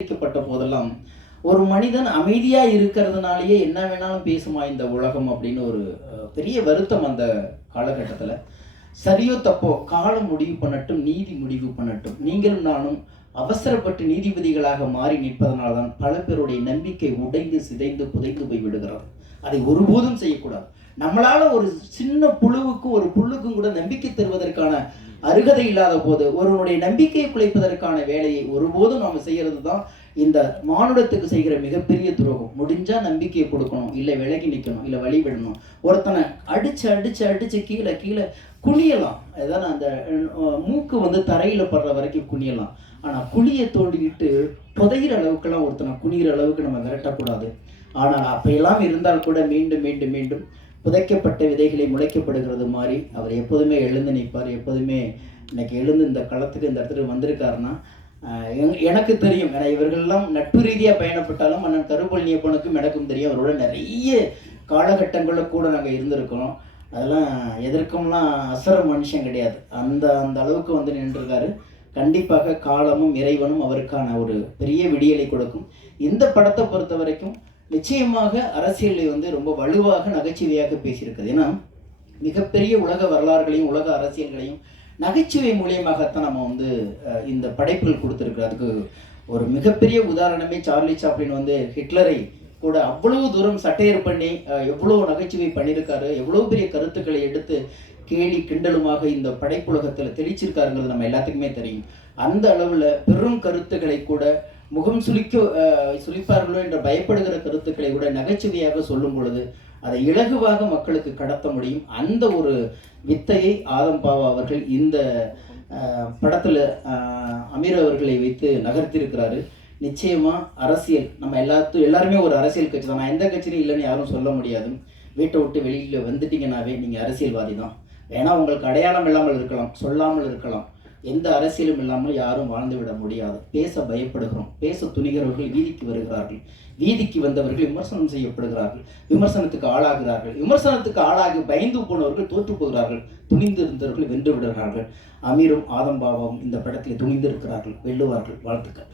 வைக்கப்பட்ட போதெல்லாம் ஒரு மனிதன் அமைதியா இருக்கிறதுனாலயே என்ன வேணாலும் பேசுமா இந்த உலகம் அப்படின்னு ஒரு பெரிய வருத்தம் அந்த காலகட்டத்துல. சரியோ தப்போ காலம் முடிவு பண்ணட்டும் நீதி முடிவு பண்ணட்டும். நீங்களும் நானும் அவசரப்பட்டு நீதிபதிகளாக மாறி நிற்பதனால்தான் பல பேருடைய நம்பிக்கை உடைந்து சிதைந்து புதைந்து போய் விடுகிறது. அதை ஒருபோதும் செய்யக்கூடாது. நம்மளால ஒரு சின்ன புழுவுக்கும் ஒரு புல்லுக்கும் கூட நம்பிக்கை தருவதற்கான அருகதை இல்லாத போது ஒருவனுடைய நம்பிக்கையை குலைப்பதற்கான வேலையை ஒருபோதும் நாம் செய்யறது தான் இந்த மானுடத்துக்கு செய்கிற மிகப்பெரிய துரோகம். முடிஞ்சா நம்பிக்கையை கொடுக்கணும் இல்லை விலகி நிற்கணும் இல்லை வழி விடணும். ஒருத்தனை அடிச்சு அடிச்சு அடிச்சு கீழே கீழே குனியலாம். அதாவது அந்த மூக்கு வந்து தரையில படுற வரைக்கும் குனியலாம். ஆனா குழியை தோண்டிக்கிட்டு புதையிற அளவுக்கெல்லாம் ஒருத்தனை குனிகிற அளவுக்கு நம்ம விரட்டக்கூடாது. ஆனால் அப்பையெல்லாம் இருந்தால் கூட மீண்டும் மீண்டும் மீண்டும் புதைக்கப்பட்ட விதைகளை முளைக்கப்படுகிறது மாதிரி அவர் எப்போதுமே எழுந்து நிற்பார். எப்போதுமே இன்னைக்கு எழுந்து இந்த களத்துக்கு இந்த இடத்துல வந்திருக்காருன்னா எனக்கு தெரியும். ஏன்னா இவர்கள்லாம் நட்பு ரீதியாக பயணப்பட்டாலும் அண்ணன் கருப்பழனியப்பனுக்கும் எனக்கும் தெரியும். அவரோட நிறைய காலகட்டங்களில் கூட நாங்கள் இருந்திருக்கிறோம். அதெல்லாம் எதற்கும்லாம் அசர மனுஷன் கிடையாது. அந்த அந்த அளவுக்கு வந்து நின்றுருக்காரு. கண்டிப்பாக காலமும் இறைவனும் அவருக்கான ஒரு பெரிய விடியலை கொடுக்கும். இந்த படத்தை பொறுத்த வரைக்கும் நிச்சயமாக அரசியலை வந்து ரொம்ப வலுவாக நகைச்சுவையாக பேசியிருக்குது ஏன்னா மிகப்பெரிய உலக வரலாறுகளையும் உலக அரசியல்களையும் நகைச்சுவை மூலியமாகத்தான் நம்ம வந்து இந்த படைப்புகள் கொடுத்துருக்கு அதுக்கு ஒரு மிகப்பெரிய உதாரணமே சார்லி சாப்ளின் வந்து ஹிட்லரை கூட அவ்வளவு தூரம் சட்டையர் பண்ணி எவ்வளோ நகைச்சுவை பண்ணியிருக்காரு எவ்வளோ பெரிய கருத்துக்களை எடுத்து கேலி கிண்டலுமாக இந்த படைப்புலகத்தில் தெளிச்சிருக்காருங்கிறது நம்ம எல்லாத்துக்குமே தெரியும். அந்த அளவில் பெரும் கருத்துக்களை கூட முகம் சுளிக்க சுளிப்பார்களோ என்ற பயப்படுகிற கருத்துக்களை கூட நகைச்சுவையாக சொல்லும் பொழுது அதை இலகுவாக மக்களுக்கு கடத்த முடியும். அந்த ஒரு வித்தையை ஆதம் பாவா அவர்கள் இந்த படத்தில் அமீர் அவர்களை வைத்து நகர்த்தியிருக்கிறாரு. நிச்சயமாக அரசியல் நம்ம எல்லாத்து எல்லாருமே ஒரு அரசியல் கட்சி தான். நான் எந்த கட்சியிலும் இல்லைன்னு யாரும் சொல்ல முடியாது. வீட்டை விட்டு வெளியில் வந்துட்டீங்கன்னாவே நீங்கள் அரசியல்வாதி தான். வேணா உங்களுக்கு அடையாளம் இல்லாமல் இருக்கலாம் சொல்லாமல் இருக்கலாம். எந்த அரசியலும் இல்லாமல் யாரும் வாழ்ந்து விட முடியாது. பேச பயப்படுகிறோம். பேச துணிகிறவர்கள் வீதிக்கு வருகிறார்கள். வீதிக்கு வந்தவர்கள் விமர்சனம் செய்யப்படுகிறார்கள். விமர்சனத்துக்கு ஆளாகிறார்கள். விமர்சனத்துக்கு ஆளாகி பயந்து போனவர்கள் தோற்று போகிறார்கள். துணிந்திருந்தவர்கள் வென்று விடுகிறார்கள். அமீரும் ஆதம்பாவும் இந்த படத்தில் துணிந்திருக்கிறார்கள். வெல்லுவார்கள். வாழ்த்துக்கள்.